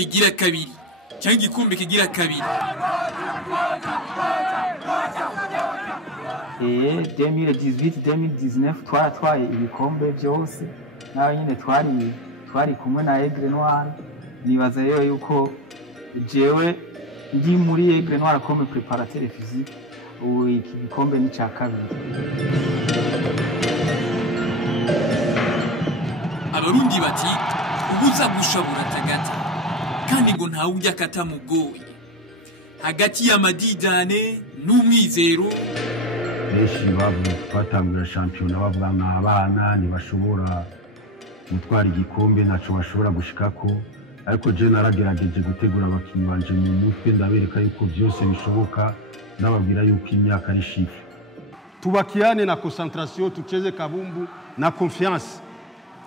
rigira kabiri cyangwa igikombe kigira kabiri. 2018-2019 twaratwaye ibikombe byose nawe nyine twari kumwe na Aigle Noir. Nibaza rero yuko jewe ndi muri Aigle Noir comme préparateur physique, ubu iki gikombe ni cya kabiri. Abarundi bati ubuza gushabura tagata kandi ngo ntawe ujya katamugoye. Hagati ya Madidane n'umwizero benshi batangura shampiyona bavuga abana ntibashobora gutwara igikombe ntaco bashobora gushikako, ariko je naragerageje gutegura abakinyi banje mu mutwe ndabereka yuko byose bishoboka, nababwira yuko imyaka ari chiffre. Tubakiane na concentration, tucheze kabumbu na confiance,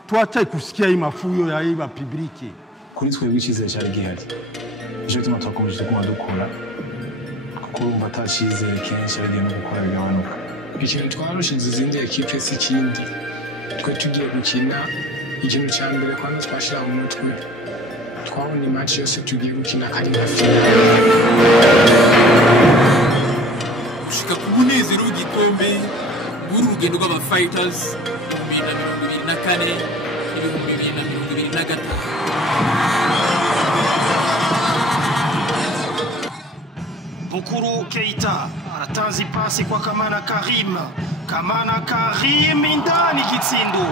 tuache kusikia hii mafuyo ya hii publiki. Kuri twebwe icyizere cyari gihari, ejo tuma twakomeje kuma dukora kuko urumva atacizere kenshi ari no gukora bigabanuka. Ikintu twarushinze izindi ekipe si kindi, twe tugiye gukina ikintu cya mbere kwano twashira mu mutwe, twabona match yose tugiye gukina ari na finale. Ushika ku munezero w'igikombe buri rugendo rw'aba fighters 2024 2025. Bukuru Keita aratanze pasi kwa Kamana Karim. Kamana Karim indani kitsindo.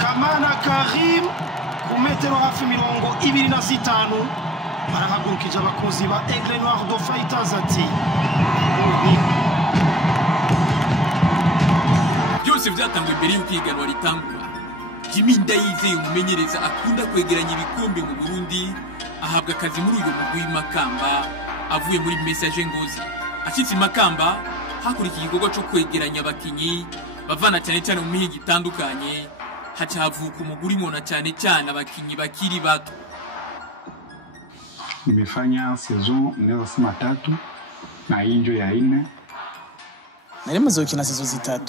Kamana Karim ku metero hafi 25 barahagurukije abakozi ba Aigle Noir do Fighters ati byose byatangwe mbere y'uko iganwa ritangura. Jimmy Ndayizeye umumenyereza akunda kwegeranya ibikombe mu Burundi ahabwa akazi muri uyu mugwi Makamba avuye muri Message Ngozi. Akitse Makamba hakurikiye igikorwa cyo kwegeranya abakinyi bavana cyane cyane mu mihingo itandukanye, hacavuka umuguri mona cyane cyane abakinyi bakiri bato. Nimefanya saison leo sima 3 na hinjo ya 4. Naremaze gukina saison 3,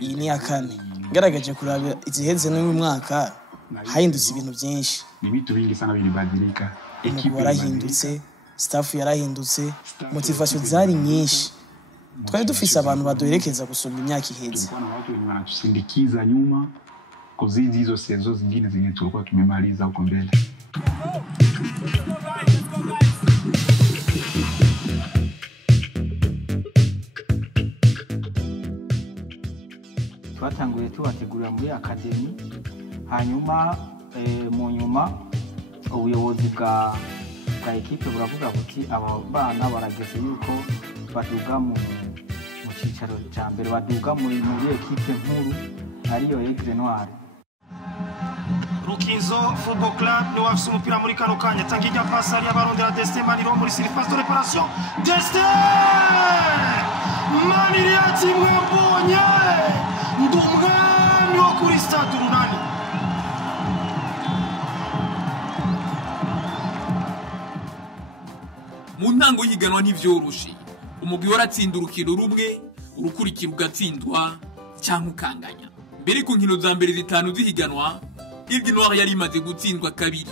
iyi ni ya 4. Ngaragaje kuraba iziheze no mu mwaka hahindutse ibintu byinshi. Ni bitu vingi sana bilibadilika. Ekipe yarahindutse, staff yarahindutse, motivation zari nyinshi. Twari dufise abantu baduherekeza gusoma imyaka iheze. Kuna watu wenye wanatusindikiza nyuma kuzidi hizo saison zingine zenye tulikuwa tumemaliza huko mbele. Twatanguye tubategurira muri academy, hanyuma mu nyuma ubuyobozi bwa ekipe buravuga buti aba bana barageze yuko baduga mu cicaro cya mbere, baduga muri ekipe nkuru ariyo Aigle Noir. Rukinzo Football Club ni wafise umupira muri kano kanya, tangijya pasi ari abarondera Destin Maniro muri surface de réparation. Destin Maniro ati mwambonye ndumwami wo kuri stade Runani. Mu ntango yiganwa ntivyoroshe, umugwi waratsinda urukino rumwe, urukurikira ugatsindwa cyangwa ukanganya. Mbere ku nkino za mbere zitanu zihiganwa, Aigle Noir yari imaze gutsindwa kabiri,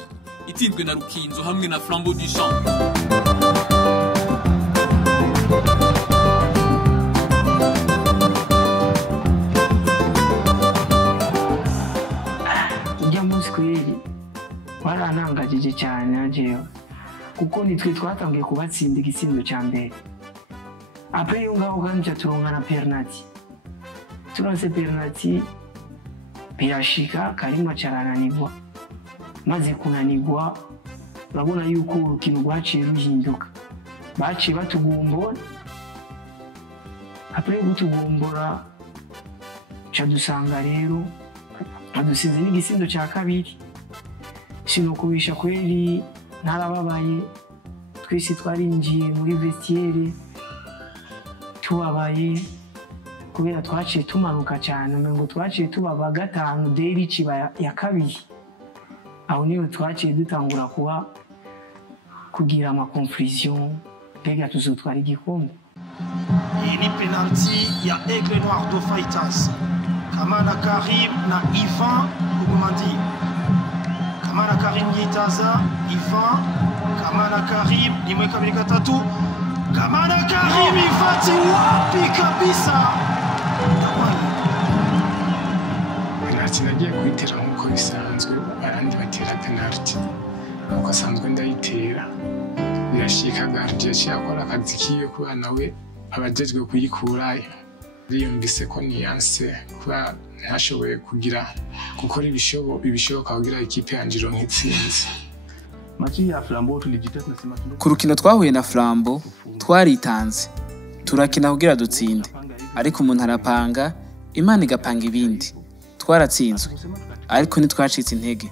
itsinzwe na Rukinzo hamwe na Flambeau du Champ. Waranangajije cyane ajeyo kuko nitwe twatangiye kubatsinda igitsindo cya mbere. Après yunga uganja turonka na penalty. Turonse penalty birashika Karima carananirwa. Maze kunanirwa urabona yuko urukino rwaciye ruhinduka. Baciye batugumbora. Après gutugumbora cadusanga rero adusize n'igisindo cya kabiri. Sinokubisha kweli narababaye, twese twarinjiye muri vestiaire tubabaye kubera twaciye tumanuka cyane, ngo twaciye tubaba gatanu deri ciba ya kabiri. Aho niyo twaciye dutangura kugira ama confusion pega tuzotwara igikombe. Iyi ni penalty ya Aigle Noir do Fighters. Kamana Karim na Ivan Ugumandi. Kamana Karim yitaza Ivan Kamana Karim rimwe kabiri gatatu Kamana Karim ifati wapi kabisa nagiye kuyitera nk'uko bisanzwe abandi batera penalty nuko asanzwe ndayitera birashika gardien cyakora akazi kiye kuba nawe abajejwe kuyikurayo riyumvise ko niyanse kuba ntashoboye kugira gukora ibishoboka kugira ikipe yanjiro nk'itsinzi. Ku rukino twahuye na Flambo twaritanze turakina kugira dutsinde, ariko umuntu arapanga Imana igapanga ibindi. Twaratsinzwe ariko ntitwacitse intege.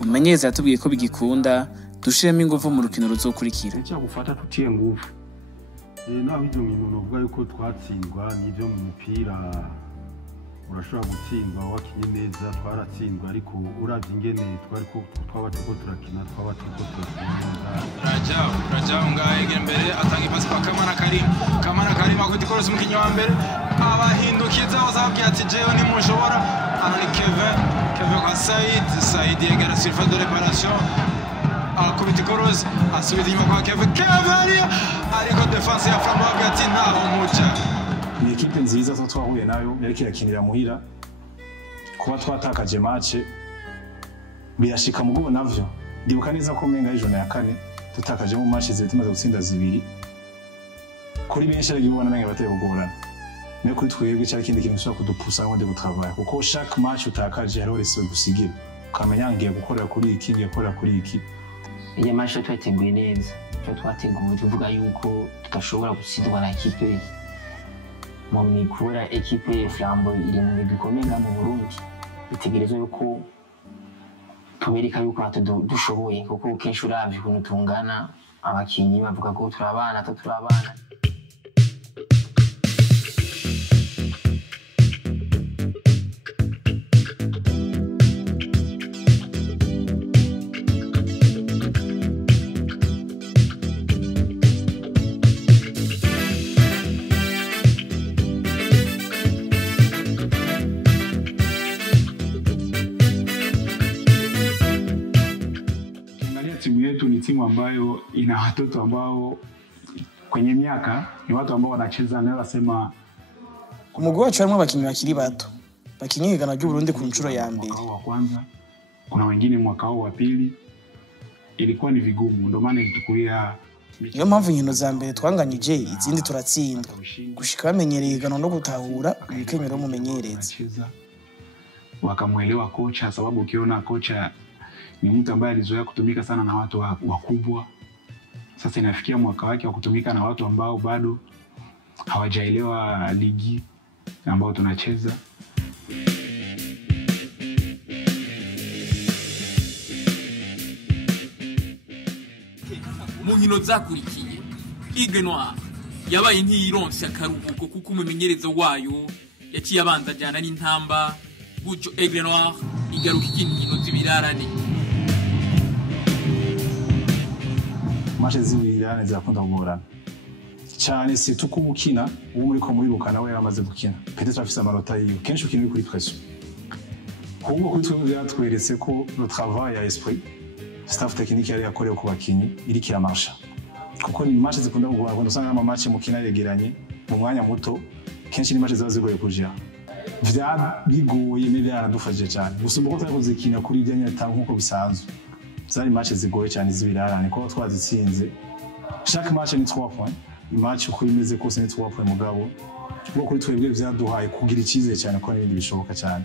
Umumenyereza yatubwiye ko bigikunda dushiremo ingufu mu rukino ruzokurikira. Naho ibyo bintu novuga yuko twatsindwa n'ibyo mu mupira urashobora gutsindwa wakinye neza twaratsindwa ariko uravye ingene twaba turiko turakina twaba turiko turakina Rajao ngaye imbere atanga ipasi kwa Kamana Karim akubita ikorosi umukinyi wa mbere abahindukiza bazababwira ati jewe ntimushobora. Hano ni Kevin kwa Said yegera surface de réparation akubita ikorosi asubira inyuma kwa Kevin ariko defense ya Flambo hagati ntaho muca. Ni ekipe nziza zo twahuye nayo yariko irakinira muhira kuba twatakaje match birashika mugo navyo ndibuka neza ko menga ijana ya kane tutakaje mu match zibiri tumaze gutsinda zibiri kuri benshi ari gibona menga bateye kugorana niyo kuri twebwe cyari kindi kintu cyo kudupusa ngo de gutravaya kuko chaque match utakaje hariho rese gusigira ukamenya ngiye gukorera kuri iki ngiye gukorera kuri iki. Iyo match twateguye neza twateguye tuvuga yuko tutashobora gutsindwa na ekipe mu mikura ekipe Flambo iri mu bikomeye mu Burundi bitegerezwa yuko tubereka yuko dushoboye kuko kenshi uravye ukuntu tungana abakinyi bavuga ko turabana turabana. Timu yetu ni timu ambayo ina watoto ambao kwenye miaka ni watu ambao wanacheza na wasema umugwi wacu harimo abakinyi bakiri bato bakinyi igana ry'u Burundi ku nshuro ya mbere. Wa kwanza kuna wengine mwaka wa pili ilikuwa ni vigumu ndio maana ilitukulia. Niyo mpamvu inkino za mbere twanganyije izindi turatsindwa gushika bamenyereye igano no gutahura ibikenyero mumenyereza wakamuelewa kocha sababu ukiona kocha ni mtu ambaye alizoea kutumika sana na watu wakubwa. Sasa inafikia mwaka wake wa kutumika na watu ambao bado hawajaelewa ligi ambao tunacheza. Mu nkino zakurikiye Aigle Noir yabaye ntiyironse akaruhuko kuko umumenyereza wayo yaciye abanza ajyana n'intamba gutyo Aigle Noir igaruka inkino z'ibirarane. Match z'ibirarane zakunda kugorana cyane si tukubukina uwo muri ko muriruka nawe yamaze gukina peut-être afise amanota yiyo kenshi ukina kuri pression ahubwo kuri twebwe byatweretse ko le travail ya esprit staff technique yari yakorewe ku bakinyi iri kiramarcha kuko ni match zikunda kugorana kandi usanga ama match mukina yegeranye mu mwanya muto kenshi ni match zaza zigoye kujya bigoye byaradufashije cyane gusumba ko twakoze ikina kuri ijyanye n'atanko nkuko bisanzwe zari match zigoye cyane z'ibirarane ko twazitsinze chaque match ni 3 points match uko imeze kose ni 3 points mugabo ubwo kuri twebwe byaduhaye kugira icyizere cyane ko n'ibindi bishoboka cyane.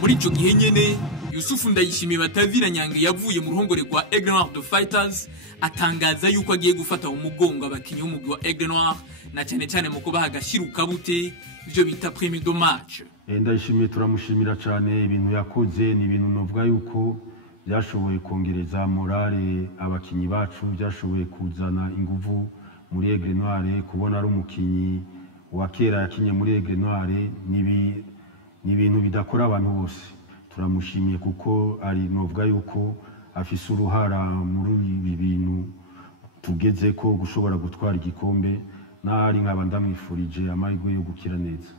Muri ico gihe nyene Yusufu Ndayishimiye Batavira Nyange yavuye mu ruhongore rwa Aigle Noir de Fighters atangaza yuko agiye gufata umugongo abakinyi b'umugwi wa Aigle Noir na cyane mu kubaha agashiruka bute ivyo bita premier de match. Ndayishimiye turamushimira cyane ibintu yakoze ni ibintu novuga yuko byashoboye kongereza morale abakinyi bacu byashoboye kuzana inguvu muri Aigle Noir kubona ari umukinyi wa kera yakinye muri Aigle Noir ni ibintu bidakora abantu bose. Turamushimiye kuko ari novuga yuko afise uruhara muri ibi bintu tugeze ko gushobora gutwara igikombe n'ari nk'abandamwifurije amahirwe yo gukira neza.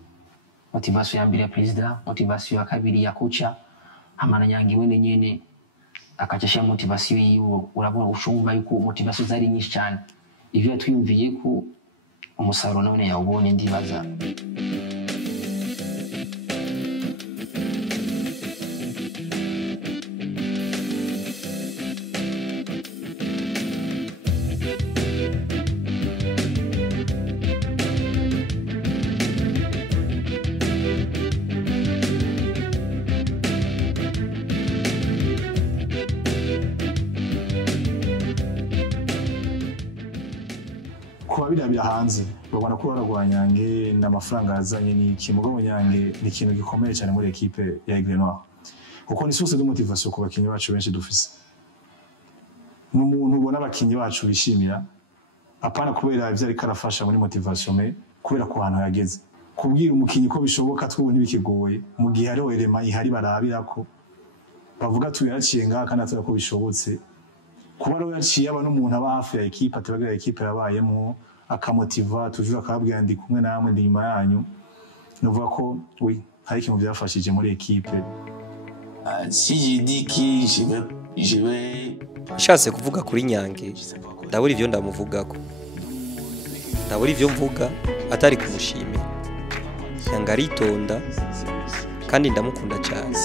motivation ya mbere ya president, motivation ya kabiri ya kocha, hamana Nyange wene nyene akachashia motivation yiwe. Urabona ushumva yuko motivation zari nyinshi cyane, ivyo twiyumviye ko umusaruro none yawubonye ndibaza. Birabira hanze babona ko baragwa Nyange n'amafaranga yazanye n'iki mugabo Nyange ni ikintu gikomeye cyane muri equipe ya Aigle Noir, kuko ni source de motivation ku bakinyi bacu benshi dufise. N'umuntu ubona abakinyi bacu bishimira apana kubera ivyo ariko arafasha muri motivation me kubera ko hantu yageze, kubwira umukinyi ko bishoboka twubona ibikigoye mu gihe ari werema ihari barabira ko bavuga tuyaraciye ngaha kandi atari ko bishobotse. Kuba rero yaciye aba n'umuntu aba hafi ya equipe atabagira equipe yabayemo akamotiva tujura akabwira ndi kumwe namwe ndi nyuma yanyu, novuga ko oui hari ikintu byafashije muri equipe. Si je dis que je vais shatse kuvuga kuri Nyange ndabura ivyo ndamuvugako, ndabura ivyo mvuga atari kumushimira. Nyange aritonda kandi ndamukunda cyane.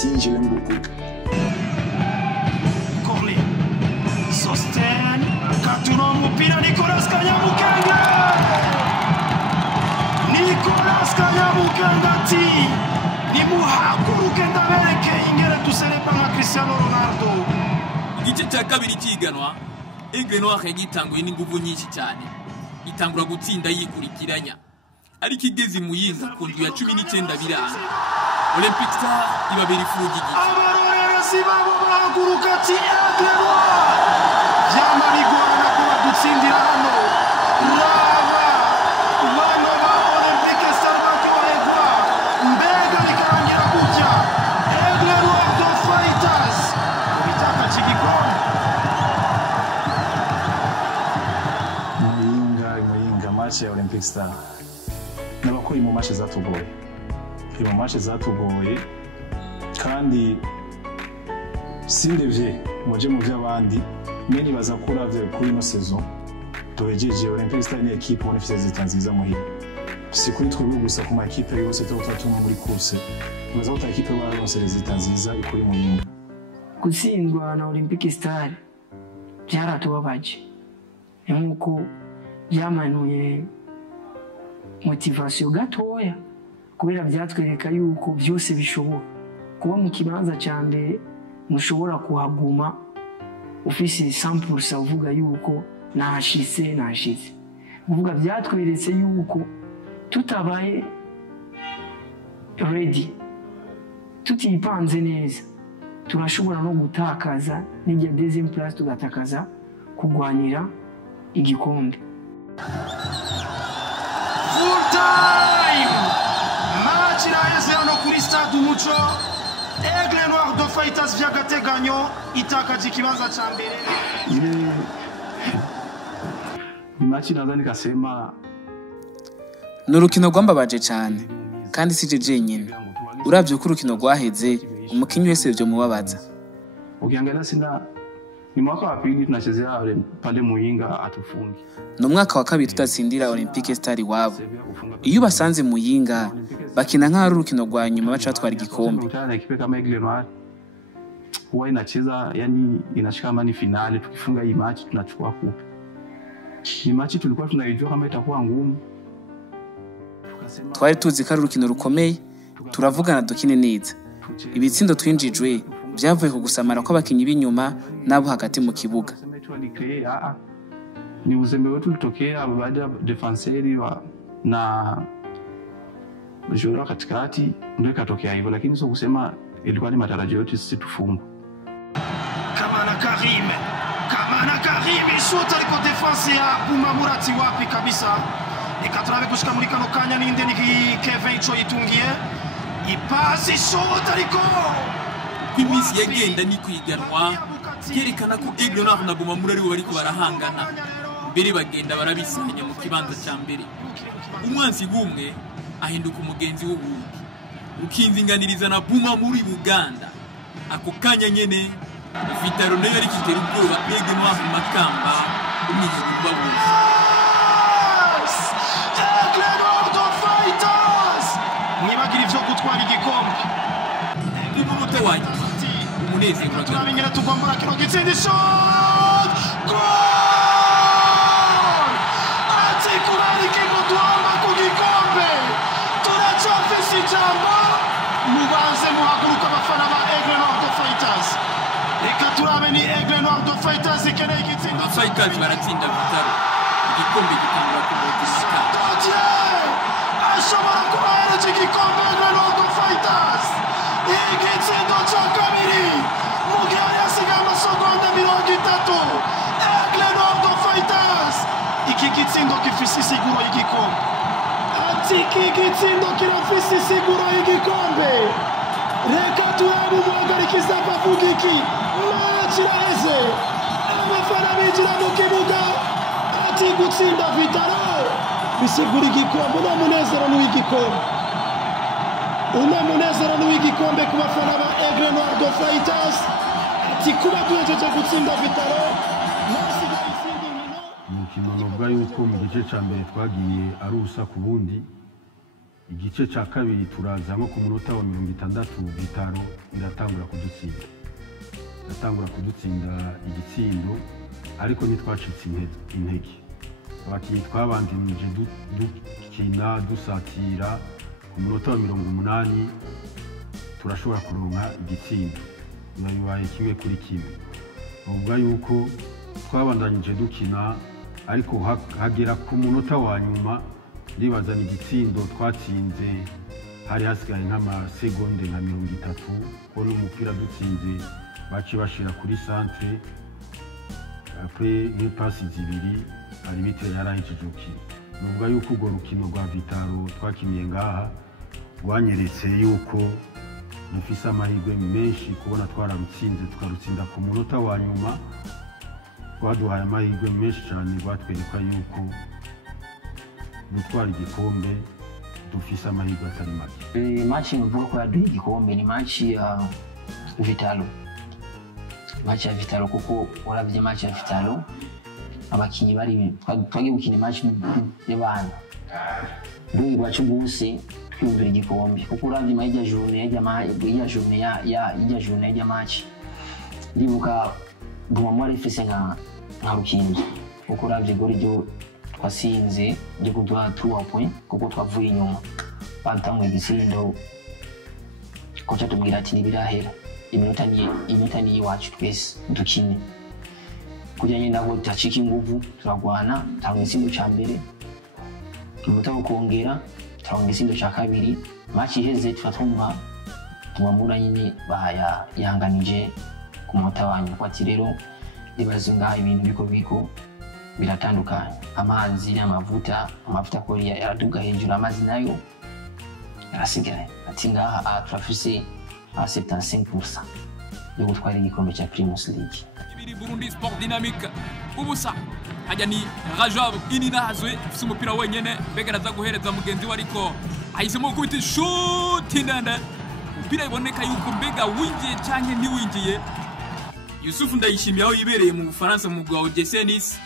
Sosten Katuno mupira Nicolas Kanyamukanga, Nicolas Kanyamukanga ti ni muhaguruke ndabereke ingere tuserepa nka Cristiano Ronaldo. Igice cya kabiri kiganwa Aigle Noir yagitanguye n'inguvu nyinshi cyane, itangura gutsinda yikurikiranya, ariko igeze mu yinda ku ndwi ya 19 biranga Olympic Star ibabera ifugi giti. Abarorerezi babo bahaguruka ati Aigle Noir Jama bigorana kuba dutsindira hano. Raba umwana wa Olympic Star bakoregwa mbega bikarangira kujya Aigle Noir de Fighters bitaka kigikombe. Muyinga match ya Olympic Star n'abakuri mu match zatugoye, mu match zatugoye kandi sindevye muje mu by'abandi meni bazakura kuri ino saison tuwejeje. Olympic Star ni equipe on ifite zitanziza muhira, si kuri twebwe gusa ku ma equipe yose tutatuma muri course baza uta equipe baronse resultat nziza ikuri Muyinga. Gutsindwa na Olympic Star byaratubabaje, nkuko byamanuye motivation gatoya, kubera byatwereka yuko byose bishoboka. Kuba mu kibanza cya mbere mushobora kuhaguma ufise 100% uvuga yuko nashitse. Uvuga byatweretse yuko tutabaye ready, tutipanze neza, turashobora no gutakaza n'ijya deuxième place, tugatakaza kugwanira igikombe. Full time match iraheze hano kuri Stade Umuco. Aigle Noir de Fighters vy'agateganyo itakaje ikibanza ca mbere. Ni match nadhani kasema n'urukino rwambabaje cyane kandi sije jenyine. Uravye ko urukino rwaheze umukinyi wese byo mubabaza. Ukiangalia sina ni mwaka wa pili tunachezea pale Muyinga atufungi. No mwaka wa kabiri tutatsindira Olympic Star wabo. Iyo basanze Muyinga bakina nka urukino rwa nyuma baca batwara igikombe. Utana ekipe kama Aigle Noir huwa inacheza yani inashika mani finale, tukifunga hii match tunachukua kupe. Ni match tulikuwa tunaijua kama itakuwa ngumu. Twari tuzi ko urukino rukomeye, turavugana dukine neza. Ibitsindo twinjijwe byavuye ku gusamara kw'abakinyi b'inyuma nabo hagati mu kibuga. Ni uzembe wetu ulitokea baada ya defenseri na jora katikati ndio ikatokea hivyo, lakini sio kusema ilikuwa ni matarajio yetu sisi tufunge. Kamana Karim ishuta liko defense ya Puma Murati wapi kabisa. Ikatrabe kushika muri kano kanya ninde ni Kevin Cho itungiye. Ipasi shuta liko. Kwimisi yagenda ni kwiganwa kerekana ko Aigle Noir na Puma Murati bariko barahangana. Mbere bagenda barabisanya mu kibanza cya mbere. Umwansi gumwe ahinduka umugenzi w'ubundi. ukinzinganiriza na Buma muri Buganda. Ako kanya nyene Vitaro nayo yari kitera ubwoba Aigle Noir mu Makamba umwizigirwa bose. Aigle Noir de Fighters mwibagira ivyo gutwara igikombe umunota wanyu umunezero turabingera tugombora kino gitsindi shot goal ati kurari kino duhamba ku gikombe turacafise ijambo mubanze muhaguruka abafana ba Aigle Noir de Fighters reka turabe ni Aigle Noir de Fighters ikeneye igitsindi Fighters baratsinda Vitaro igikombe gitangura kubotisika ashobora kubahereje igikombe Aigle Noir de Fighters igitsindo ca kabiri mu gihe yari hasigaye amasegonda 30 Aigle Noir de Fighters iki gitsindo gifise isiguro y'igikombe ati iki gitsindo kirafise isiguro y'igikombe reka turabe umuhagarikiza bavuga iki match iraheze abafana binjira mu kibuga ati gutsinda Vitaro bisigura igikombe n'umunezero n'uw'igikombe umunezero n'uw'igikombe ku bafana ba Aigle Noir de Fighters ati kuba duhejeje gutsinda Vitaro umukino novuga yuko mu gice cya mbere twagiye ari ubusa ku bundi igice cya kabiri turaza nko ku munota wa 60 Vitaro iratangura kudutsinda igitsindo ariko ntitwacitse intege abakinnyi twabanjirije dukina dusatira ku munota wa 80 turashobora kuronka igitsindo bibaye kimwe kuri kimwe novuga yuko twabandanyije dukina ariko hagera ku munota wa nyuma ribazana igitsindo twatsinze hari hasigaye nk'amasegonde nka 30 ko n'umupira dutsinze baci bashira kuri centre après n'ipasi zibiri ari biteye yarahije ukina novuga yuko urwo rukino rwa Vitaro twakiniye ngaha rwanyeretse yuko dufise amahirwe menshi kubona twararutsinze tukarutsinda ku munota wa nyuma twaduhaye amahirwe menshi cyane rwatwereka yuko gutwara igikombe dufise amahirwe atari make. Match mvuga ko yaduha igikombe ni match ya Vitaro. Match ya Vitaro kuko uravye match ya Vitaro abakinyi bari twagiye gukina match y'abana. Ndugi bacu bose twumvira igikombe kuko uravye mahijya journée ya match. Ndibuka Buma ifise nka rukindi kuko uravye gori ryo twasinze ryo kuduha 3 points kuko twavuye inyuma batamwe igisindo ko cyatubwira ati nibirahera iminota ni iwacu twese dukine kujyanye nabo tacika inguvu turagwana tanga igisindo ca mbere iminota ukongera tanga igisindo ca kabiri match iheze tufatuma tumamura nyine bayanganije ku munota wanyu kwati rero ndibazo ngaho ibintu biko biratandukanye amazi n'amavuta ko yaraduga hejuru amazi nayo yarasigaye ati ngaha turafise 75% yo gutwara igikombe cya Primus League. Ibiri Burundi Sport Dynamique ubusa hajya ni Rajab Ininazwe ufise umupira wenyene begaraza guhereza mugenzi we ariko ahisemo gukubita shoot ndende umupira iboneka yuko mbega winjiye canke ntiwinjiye. Yusuf Ndayishimiye aho yibereye mu Bufaransa mu bwa Odessenis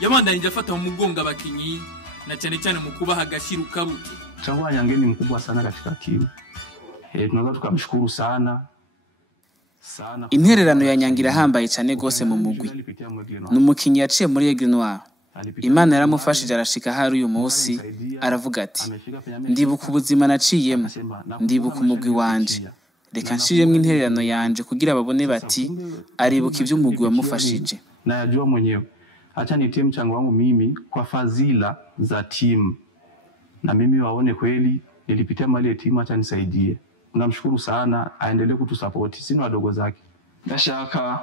yabandanije afata mu mugongo abakinyi na cyane mu kubaha gashiru kabuke. Mchango wa Nyange ni mkubwa sana katika timu. Tunaweza tukamshukuru sana. Intererano ya Nyange irahambaye cyane gose mu mugwi. Numukinyi yaciye muri Aigle Noir. Imana yaramufashije arashika hari uyu munsi aravuga ati ndibuka ubuzima naciyemo ndibuka umugwi wanje. Reka nshiremwe intererano yanje kugira babone bati aribuka ivyo umugwi wamufashije. Na yajua mwenyewe. Acha nitie mchango wangu mimi kwa fadhila za timu. Na mimi waone kweli nilipitia mali ya timu, acha nisaidie. Namshukuru sana, aendelee kutusupport sisi wadogo zake. Ndashaka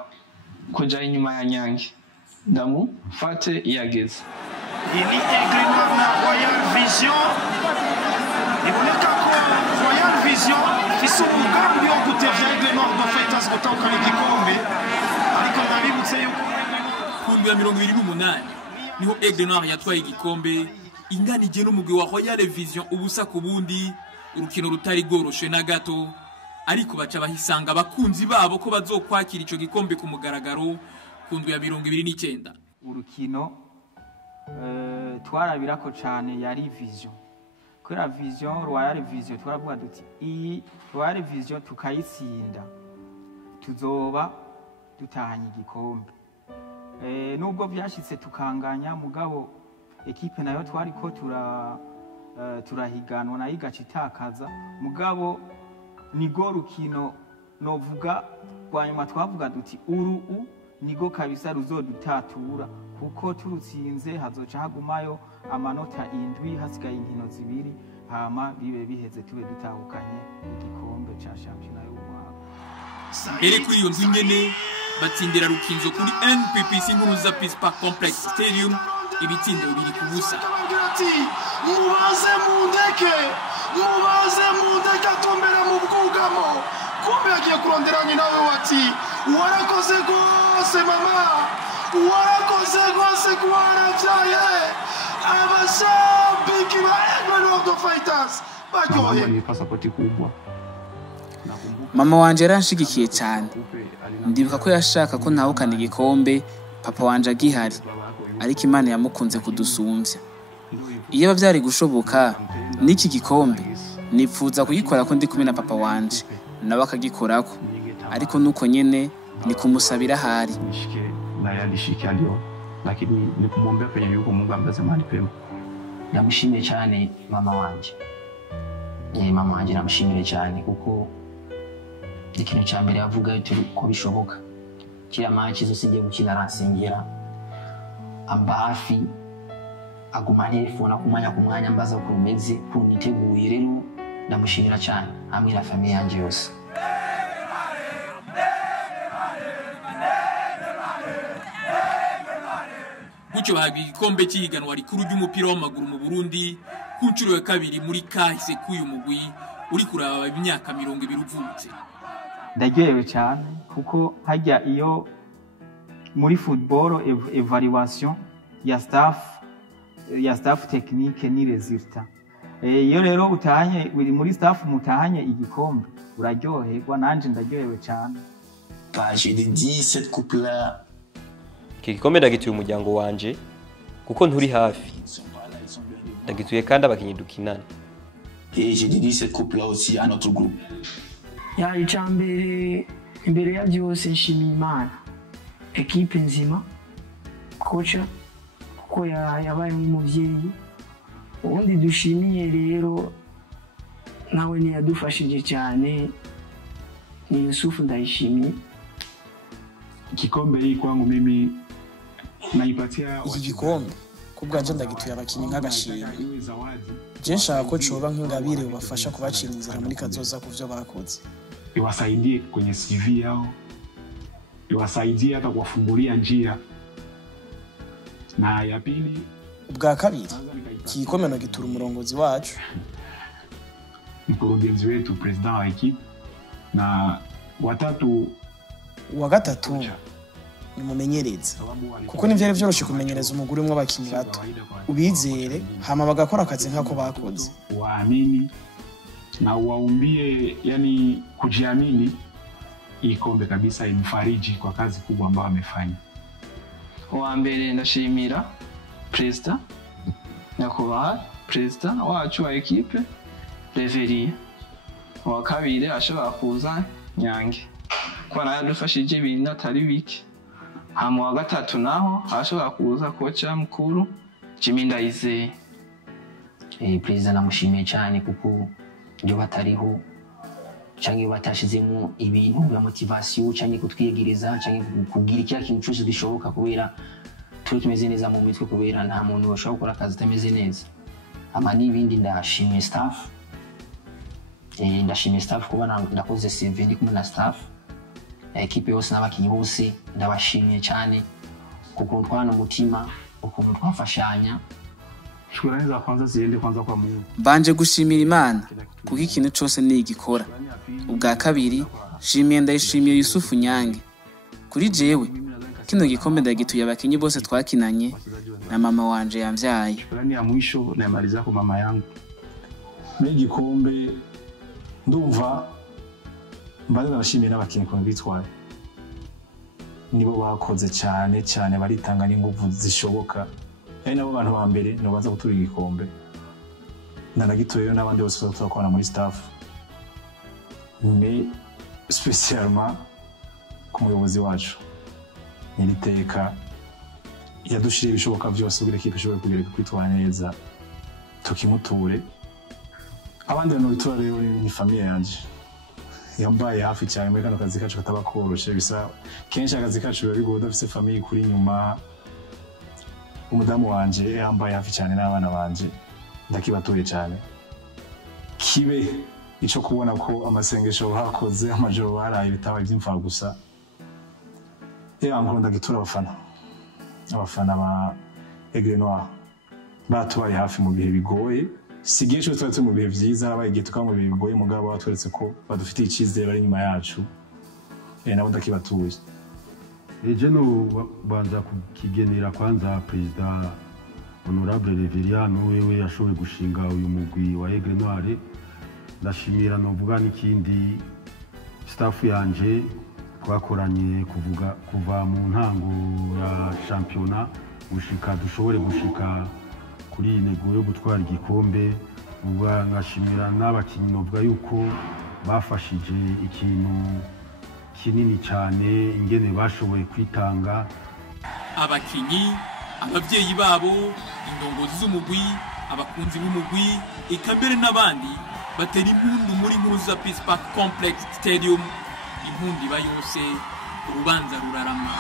kuja inyuma ya Nyange. Damu fate yageze. Ili Aigle Noir na Royal Vision. Iboneka ko Royal Vision ifise umugambi wo gutevya Aigle Noir de Fighters gutahukana igikombe. Ariko ndabibutse yuko ku 28 niho Aigle Noir yatwaye igikombe inganije n'umugwi wa Royal Vision ubusa ku bundi urukino rutari rworoshe na gato, ariko baca bahisanga abakunzi babo ko bazokwakira ico gikombe ku mugaragaro ku ndwi ya 29. Urukino twarabirako cyane yari vision. Kubera vision Royal Vision twaravuga duti iyi Royal Vision tukayitsinda tuzoba dutahanye igikombe. Nubwo byashitse tukanganya mugabo ekipe nayo twari ko turahiganwa nayo igacitakaza mugabo nigo rukino novuga kwa nyuma twavuga duti nigo kabisa ruzodutatura kuko turutsinze hazoca hagumayo amanota 7 hasigaye inkino 2 hama bibe biheze tube dutahukanye igikombe ca shampiyona y'umwaka. Ere kuri iyo ndwi nyene batsindira rukinzo kuri NPPC Nkuruza Peace Park Complex Stadium ibitsindo biri ku busa. Mubaze mundeke atombera mu bwugamo kumbe yagiye kuronderanya nawe wati warakoze gose mama warakoze gose kuwaravyaye abashabiki ba Emerald Fighters baryohe. Ni pasipoti kubwa. Mama wanje yaranshigikiye cyane, ndibuka ko yashaka ko ntahukana igikombe papa wanje agihari, ariko Imana yamukunze kudusumbya. Iyo byari gushoboka n'iki gikombe nipfuza kugikora ko ndi kumwe na papa wanje nawe akagikorako, ariko nuko nyene ni kumusabira hari na yalishikia leo, lakini ni kumwombea penye yuko Mungu ambaze mahali pema. Ndamushimiye cyane mama wanje. Mama wanje namushimire cyane kuko ikintu cya mbere yavuga ko bishoboka. Kira match zose ngiye gukina aransengera, amba hafi aguma telefona kumanya ku mwanya mbaza ko rumeze kuniteguye. Rero ndamushimira cyane hamwe na famille yanje yose. Gucyo bahaga igikombe cy'ihiganwa rikuru ry'umupira w'amaguru mu Burundi ku nshuro ya kabiri muri kahise k'uyu mugwi uri kuraba imyaka 20 uvutse. Ndagerewe cyane kuko hajya iyo muri football evaluation ya staff technique ni resultat. Iyo rero utahanye uri muri staff mutahanye igikombe uraryoherwa, nanje ndaryohewe cyane. J'ai dit cette coupe là. Igikombe ndagituye umuryango wanje kuko nturi hafi. Ndagituye kandi abakinyi dukinana. Et j'ai dit cette coupe là aussi à notre groupe. Ya icambere imbere ya byose nshimiye Imana, equipe nzima, kocha kuko yabaye umuvyeyi. Ubundi dushimiye rero nawe ni yadufashije cyane ni Yusufu Ndayishimiye. Igikombe hii kwangu mimi naipatia iki gikombe kubwanje ndagituye abakinyi nk'agashimwe. Je nshaka ko coba nk'ingabire ubafasha kubacira inzira muri kazoza ku byo bakoze. Iwasaidie kwenye CV yao, iwasaidie hata kuwafungulia njia. Na ya pili, ubwa kabiri iki gikombe no gitura umurongozi wacu, mkurugenzi wetu, president wa equipe, na watatu wa gatatu ni mumenyereza kuko nivyari vyoroshe kumenyereza umuguri umwe abakinyi bato ubizere hama bagakora akazi nkako bakoze. Waamini na waumbie, yani kujiamini. Ikombe kabisa imfariji kwa kazi kubwa ambayo amefanya. Wa mbere ndashimira president Nyakubaha, president wacu wa equipe Reverie. Wa kabiri ashobora kuza Nyange kwa nayo dufashije ibintu atari biki. Hama wa gatatu naho ashobora kuza kocha mukuru Jimmy Ndayizeye. President namushimiye cyane kuko ndio batariho canke batashizemo ibintu bya motivation canke kutwiyegereza canke kugira ikiya kintu cyose gishoboka kubera turi tumeze neza mu mitwe kubera nta muntu washobora gukora akazi tameze neza. Ama n'ibindi ndashimiye staff. Ndashimiye staff kuba ndakoze CV ndi kumwe na staff. Equipe yose n'abakinyi bose ndabashimiye cyane kuko twana umutima ukuntu twafashanya. Shukrani za kwanza ziende kwanza kwa Mungu. Banje gushimira Imana kuko ikintu cyose ni igikora. Ubwa kabiri shimiye ndayishimiye Yusufu Nyange. Kuri jewe kino gikombe ndagituye abakinyi bose twakinanye na mama wanje yamvyaye. Shukrani ya mwisho na maliza kwa mama yangu. muri igikombe ndumva mbaze nabashimiye n'abakinnyi ko bitwaye nibo bakoze cyane cyane baritanga n'ingufu zishoboka ari nabo bantu ba mbere no baza gutura igikombe nanagitoyeyo n'abandi bose turakorana muri staff mais spécialement ku muyobozi wacu nyiriteka yadushiriye ibishoboka byose kugira ikipe ishobore kugereka kwitwara neza tukimuture abandi bantu bitura rero ni famille yanje yambaye hafi cyane muri kano kazi kacu kataba koroshe bisa kenshi akazi kacu biba bigoye udafise famille kuri nyuma umudamu wanje yambaye hafi cyane n'abana banje ndakibatuye cyane kibe ico kubona ko amasengesho bakoze amajoro baraye bitaba iby'imfa gusa ngo ndagitura abafana ba Aigle Noir batubaye hafi mu bihe bigoye sigiye cyo twatse mu bihe byiza abaye igihe tukamwe bihe bigoye mugabo batweretse ko badufitiye icyizere bari nyuma yacu nabo ndakibatuye eje no banza kukigenera kwanza president honorable Reveriano wewe yashoboye gushinga uyu mugwi wa Aigle Noir ndashimira novuga n'ikindi staff yanje twakoranye kuva mu ntango ya championnat gushika dushobore gushika kuri intego yo gutwara igikombe uba ngashimira n'abakinnyi novuga yuko bafashije ikintu kinini cyane ingene bashoboye kwitanga abakinnyi ababyeyi babo indongozi z'umugwi abakunzi b'umugwi eka mbere n'abandi batera impundu muri Mpuruza Peace Park Complex Stadium impundu iba yose urubanza rurarama